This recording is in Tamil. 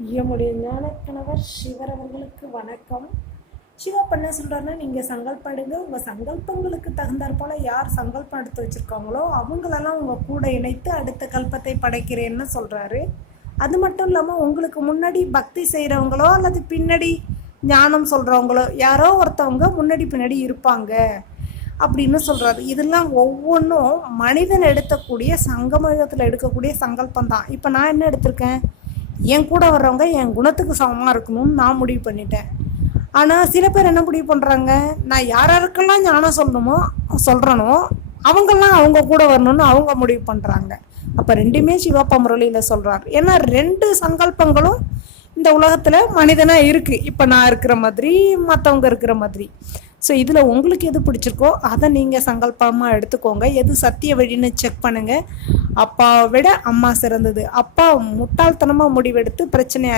என்னுடைய ஞான கணவர் சிவர் அவர்களுக்கு வணக்கம். சிவா என்ன சொல்கிறாருன்னா, நீங்கள் சங்கல்பம் எடுங்க, உங்கள் சங்கல்பங்களுக்கு தகுந்தாற் போல் யார் சங்கல்பம் எடுத்து வச்சுருக்காங்களோ அவங்களெல்லாம் உங்கள் கூட இணைத்து அடுத்த கல்பத்தை படைக்கிறேன்னு சொல்கிறாரு. அது மட்டும் இல்லாமல் உங்களுக்கு முன்னாடி பக்தி செய்கிறவங்களோ அல்லது பின்னாடி ஞானம் சொல்கிறவங்களோ யாரோ ஒருத்தவங்க முன்னாடி பின்னாடி இருப்பாங்க அப்படின்னு சொல்கிறாரு. இதெல்லாம் ஒவ்வொன்றும் மனிதன் எடுக்கக்கூடிய சங்கமயுகத்தில் எடுக்கக்கூடிய சங்கல்பம் தான். இப்போ நான் என்ன எடுத்திருக்கேன், என் கூட வர்றவங்க என் குணத்துக்கு சமமாக இருக்கணும்னு நான் முடிவு பண்ணிட்டேன். ஆனால் சில பேர் என்ன முடிவு பண்ணுறாங்க, நான் யாராருக்கெல்லாம் ஞானம் சொல்கிறனோ அவங்கெல்லாம் அவங்க கூட வரணும்னு அவங்க முடிவு பண்ணுறாங்க. அப்போ ரெண்டுமே சிவப்பா முரளியில் சொல்கிறார். ஏன்னா ரெண்டு சங்கல்பங்களும் இந்த உலகத்தில் மனிதனாக இருக்குது. இப்போ நான் இருக்கிற மாதிரி மற்றவங்க இருக்கிற மாதிரி. ஸோ இதில் உங்களுக்கு எது பிடிச்சிருக்கோ அதை நீங்கள் சங்கல்பமாக எடுத்துக்கோங்க. எது சத்திய வழின்னு செக் பண்ணுங்கள். அப்பாவை விட அம்மா சிறந்தது. அப்பா முட்டாள்தனமாக முடிவெடுத்து பிரச்சனை